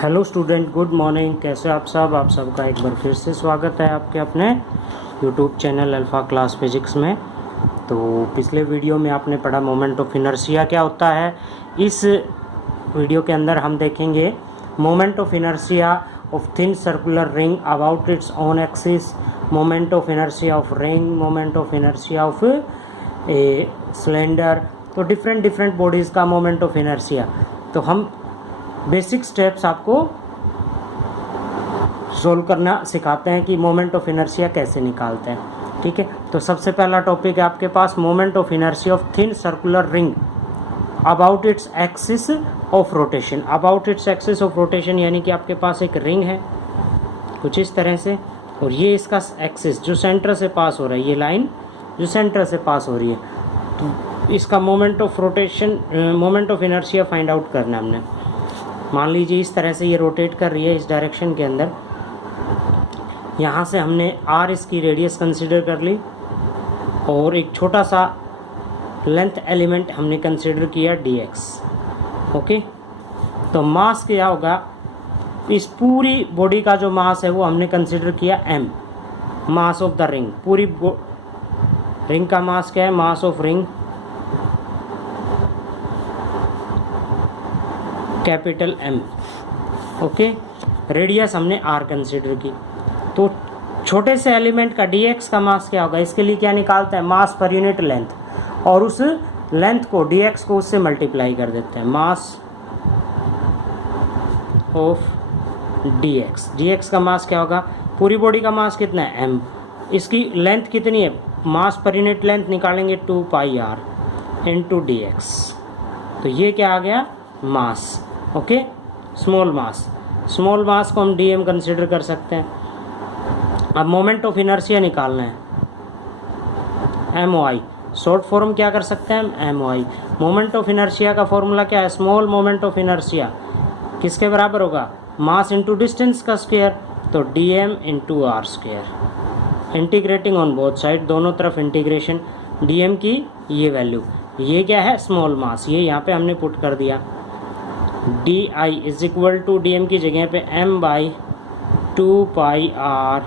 Hello student, good morning. कैसे आप सबका एक बार फिर से स्वागत है आपके अपने YouTube channel alpha class physics में। तो पिछले वीडियो में आपने पढ़ा मोमेंट ऑफ इनर्शिया क्या होता है। इस वीडियो के अंदर हम देखेंगे moment of inertia of thin circular ring about its own axis, moment of inertia of ring, moment of inertia of a cylinder. तो डिफरेंट बॉडीज़ का मोमेंट ऑफ इनर्शिया। तो हम बेसिक स्टेप्स आपको सोल्व करना सिखाते हैं कि मोमेंट ऑफ इनर्शिया कैसे निकालते हैं। ठीक है, तो सबसे पहला टॉपिक है आपके पास moment of inertia of thin circular ring about its axis of rotation. About its axis of rotation यानी कि आपके पास एक रिंग है कुछ इस तरह से, और ये इसका एक्सिस जो सेंटर से पास हो रहा है, ये लाइन जो सेंटर से पास हो रही है, तो इसका moment of rotation, moment of inertia find out करना है हमने। मान लीजिए इस तरह से ये रोटेट कर रही है इस डायरेक्शन के अंदर। यहाँ से हमने आर इसकी रेडियस कंसीडर कर ली और एक छोटा सा लेंथ एलिमेंट हमने कंसीडर किया dx। ओके, तो मास क्या होगा, इस पूरी बॉडी का जो मास है वो हमने कंसीडर किया m, mass of the ring. पूरी रिंग का मास क्या है, mass of ring capital M। Okay, radius हमने R कंसीडर की। तो छोटे से एलिमेंट का dx का मास क्या होगा, इसके लिए क्या निकालते हैं, मास पर यूनिट लेंथ, और उस लेंथ को dx को उससे मल्टीप्लाई कर देते हैं, मास ऑफ dx का मास क्या होगा, पूरी बॉडी का मास कितना है m, इसकी लेंथ कितनी है, मास पर यूनिट लेंथ निकालेंगे 2 पाई r इंटू dx। तो ये क्या आ गया, मास। ओके, स्मॉल मास को हम dm कंसिडर कर सकते हैं। अब मोमेंट ऑफ इनर्शिया निकालना है, MOI। शॉर्ट फॉर्म क्या कर सकते हैं, MOI। मोमेंट ऑफ इनर्शिया का फॉर्मूला क्या है, स्मॉल मोमेंट ऑफ इनर्शिया किसके बराबर होगा, मास इंटू डिस्टेंस का स्क्वायर, तो dm into R square. Integrating on both side, दोनों तरफ इंटीग्रेशन, dm की ये वैल्यू, ये क्या है, स्मॉल मास, ये यहाँ पे हमने पुट कर दिया। D I is equal to dm की जगह पे m बाई 2 पाई r,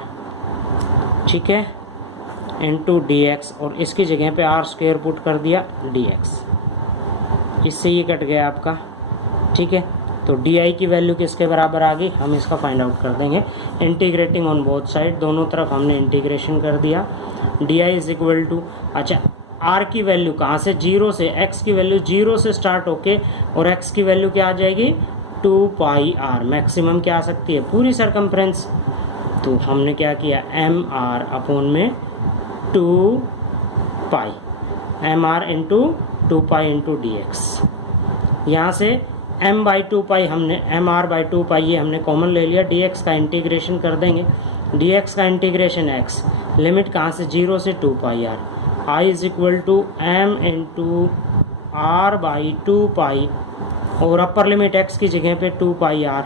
ठीक है, इंटू dx, और इसकी जगह पे r स्क्वायर पुट कर दिया dx। इससे ये कट गया आपका, ठीक है। तो di की वैल्यू किसके बराबर आ गई, हम इसका फाइंड आउट कर देंगे। इंटीग्रेटिंग ऑन बोथ साइड, दोनों तरफ हमने इंटीग्रेशन कर दिया। D I is equal to, अच्छा r की वैल्यू कहाँ से, 0 से, x की वैल्यू 0 से स्टार्ट होके, और x की वैल्यू क्या आ जाएगी 2 पाई r, मैक्सिमम क्या आ सकती है, पूरी सरकमफ्रेंस। तो हमने क्या किया, mr अपॉन में 2 पाई, mr into 2 pi into dx। यहाँ से m बाई 2 पाई हमने, mr बाई 2 पाई ये हमने कॉमन ले लिया, dx का इंटीग्रेशन कर देंगे, dx का इंटीग्रेशन x, लिमिट कहाँ से, 0 से 2 pi r, I is equal to m into R by 2 pi, और अपर लिमिट x की जगह पे 2 pi r,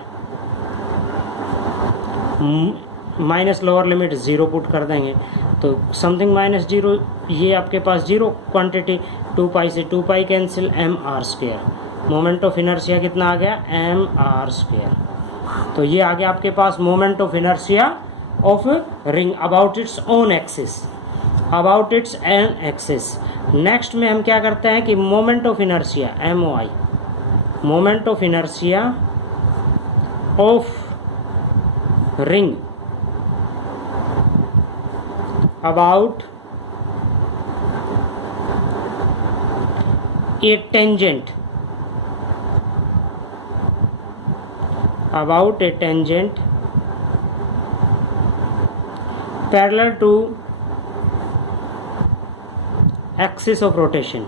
minus lower limit 0 put कर देंगे, तो समथिंग माइनस 0, ये आपके पास 0 क्वांटिटी, 2 पाई से 2 pi cancel, m r square. Moment of inertia कितना आ गया, m r स्क्वायर। तो ये आ गया आपके पास moment of inertia of ring about its own axis, about its an axis. Next में हम क्या करते हैं कि moment of inertia, MOI, moment of inertia of ring about a tangent, about a tangent parallel to axis of rotation,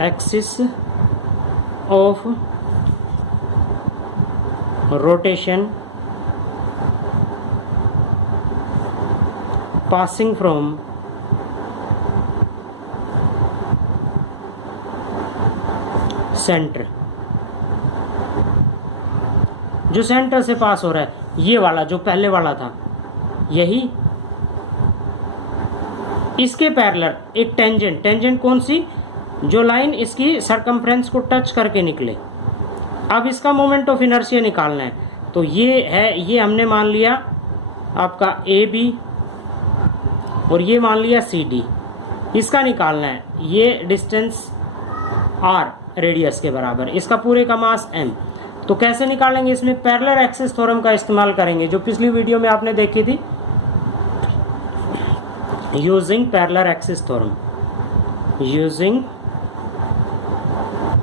axis of rotation passing from center, जो centre से पास हो रहा है, ये वाला जो पहले वाला था, यही इसके पैरेलल एक टेंजेंट, टेंजेंट कौन सी, जो लाइन इसकी सरकमफ्रेंस को टच करके निकले, अब इसका मोमेंट ऑफ इनर्शिया निकालना है, तो ये है, ये हमने मान लिया आपका ए बी और ये मान लिया सी डी, इसका निकालना है। ये डिस्टेंस आर रेडियस के बराबर, इसका पूरे का मास एम। तो कैसे निकालेंगे, इसमें पैरेलल एक्सिस थ्योरम का इस्तेमाल करेंगे जो पिछली वीडियो में आपने देखी थी, using parallel axis theorem, using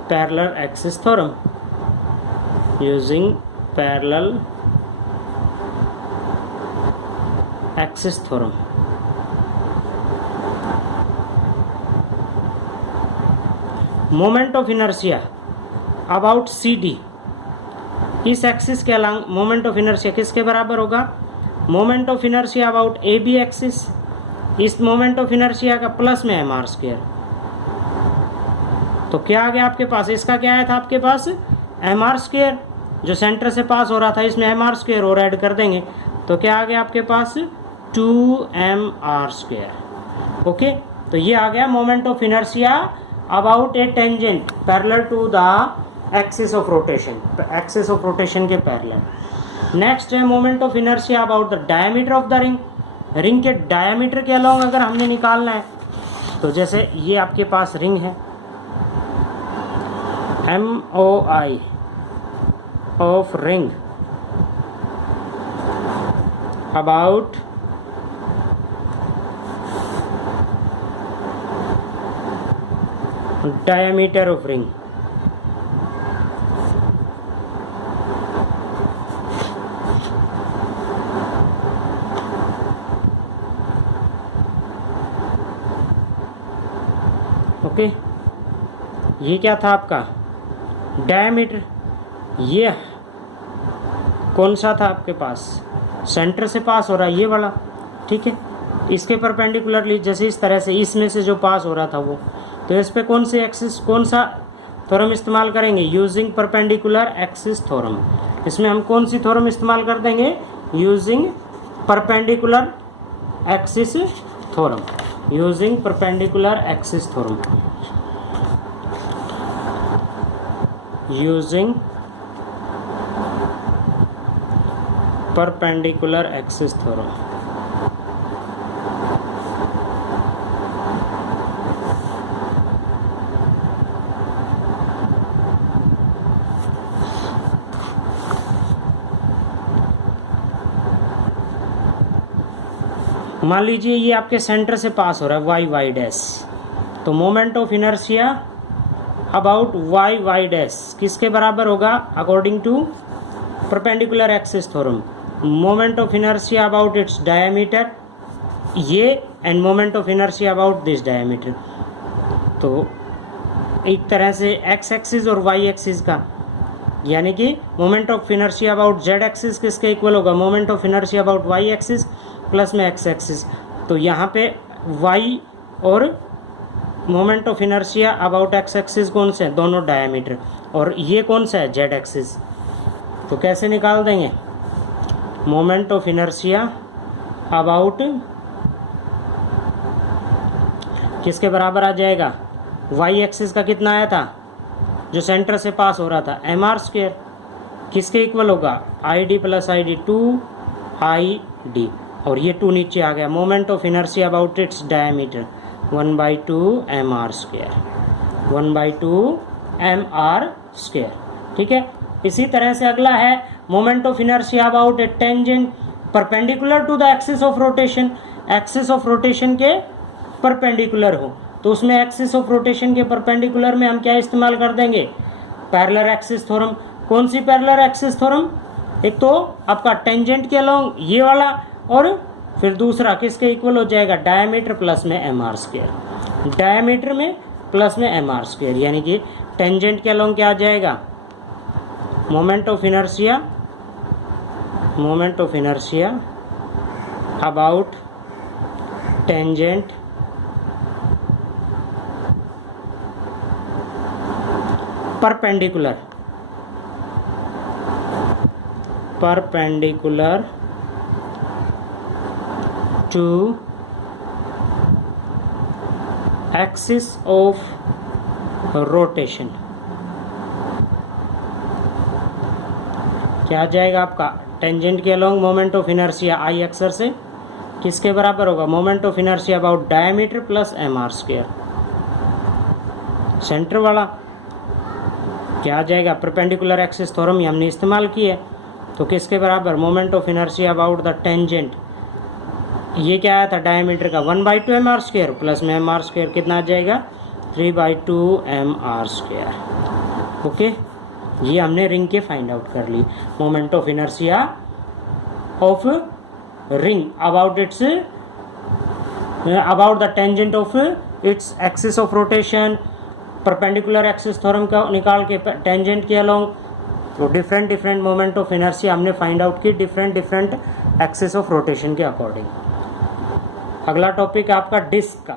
parallel axis theorem, using parallel axis theorem. Moment of inertia about C D, इस एक्सिस के अलॉन्ग मोमेंट ऑफ इनर्शिया किसके बराबर होगा, moment of inertia about A B axis, इस मोमेंट ऑफ इनर्शिया का plus में M are square. तो क्या आ गया आपके पास, इसका क्या आया था आपके पास, एम आर स्क्वायर, जो सेंटर से पास हो रहा था इसमें एम आर स्क्वायर और ऐड कर देंगे, तो क्या आ गया आपके पास 2mr स्क्वायर। ओके, तो ये आ गया moment of inertia about a tangent parallel to the axis of rotation, axis of rotation के पैरेलल। नेक्स्ट है moment of inertia about the diameter of the ring, ring के डायमीटर के along अगर हमने निकालना है, तो जैसे ये आपके पास रिंग है MOI of ring about diameter of ring, okay. ये क्या था आपका डायमीटर, ये कौन सा था आपके पास, सेंटर से पास हो रहा है ये वाला, ठीक है। इसके परपेंडिकुलरली जैसे इस तरह से इसमें से जो पास हो रहा था वो, तो इस पे कौन से एक्सिस, कौन सा थ्योरम इस्तेमाल करेंगे, यूजिंग परपेंडिकुलर एक्सिस थ्योरम। इसमें हम कौन सी थ्योरम इस्तेमाल कर देंगे, using perpendicular axis theorem, using perpendicular axis theorem, using perpendicular axis theorem. मान लीजिए ये आपके सेंटर से पास हो रहा है वाई वाई डैश, तो moment of inertia about y y dash किसके बराबर होगा, according to perpendicular axis theorem, moment of inertia about its diameter ये, and moment of inertia about this diameter. तो एक तरह से एक्स एक्सिस और वाई एक्सिस का, यानी कि moment of inertia about z axis किसके इक्वल होगा, moment of inertia about y axis plus में एक्स एक्सिस। तो यहाँ पे वाई और moment of inertia about x axis कौन से हैं, दोनों डायमीटर, और ये कौन सा है जेड एक्सिस। तो कैसे निकाल देंगे, मोमेंट ऑफ इनर्शिया अबाउट किसके बराबर आ जाएगा, वाई एक्सिस का कितना आया था, जो सेंटर से पास हो रहा था एम आर स्क्वायर, किसके इक्वल होगा, I D plus I D, 2ID, और ये 2 नीचे आ गया, moment of inertia about its diameter 1/2 mr square, 1/2 mr square, ठीक है। इसी तरह से अगला है moment of inertia about a tangent perpendicular to the axis of rotation, axis of rotation के परपेंडिकुलर हो, तो उसमें एक्सिस ऑफ रोटेशन के परपेंडिकुलर में हम क्या इस्तेमाल कर देंगे, पैरेलल एक्सिस थ्योरम। कौन सी पैरेलल एक्सिस थ्योरम, एक तो आपका टेंजेंट के अलोंग ये वाला, और फिर दूसरा किसके इक्वल हो जाएगा, डायमीटर प्लस में एम आर स्क्वायर, डायमीटर में प्लस में एम आर स्क्वायर, यानी कि टेंजेंट के अलोंग क्या आ जाएगा, moment of inertia, moment of inertia about tangent perpendicular, perpendicular to axis of rotation, क्या आ जाएगा आपका टेंजेंट के along moment of inertia I एक्सर से किसके बराबर होगा, moment of inertia about diameter plus m are square. Centre वाला क्या आ जाएगा, परपेंडिकुलर एक्सिस थ्योरम ही हमने इस्तेमाल की है, तो किसके बराबर, moment of inertia about the tangent, ये क्या आया था डायमीटर का 1/2 एम आर स्क्वायर प्लस में एम आर स्क्वायर कितना आ जाएगा 3/2 एम आर स्क्वायर। ओके, ये हमने रिंग के फाइंड आउट कर ली, moment of inertia of ring about its about the tangent of its axis of rotation, perpendicular axis theorem का निकाल के टेंजेंट के अलोंग, तो different different moment of inertia हमने फाइंड आउट की different different axis of rotation के according. अगला topic है आपका डिस्क का।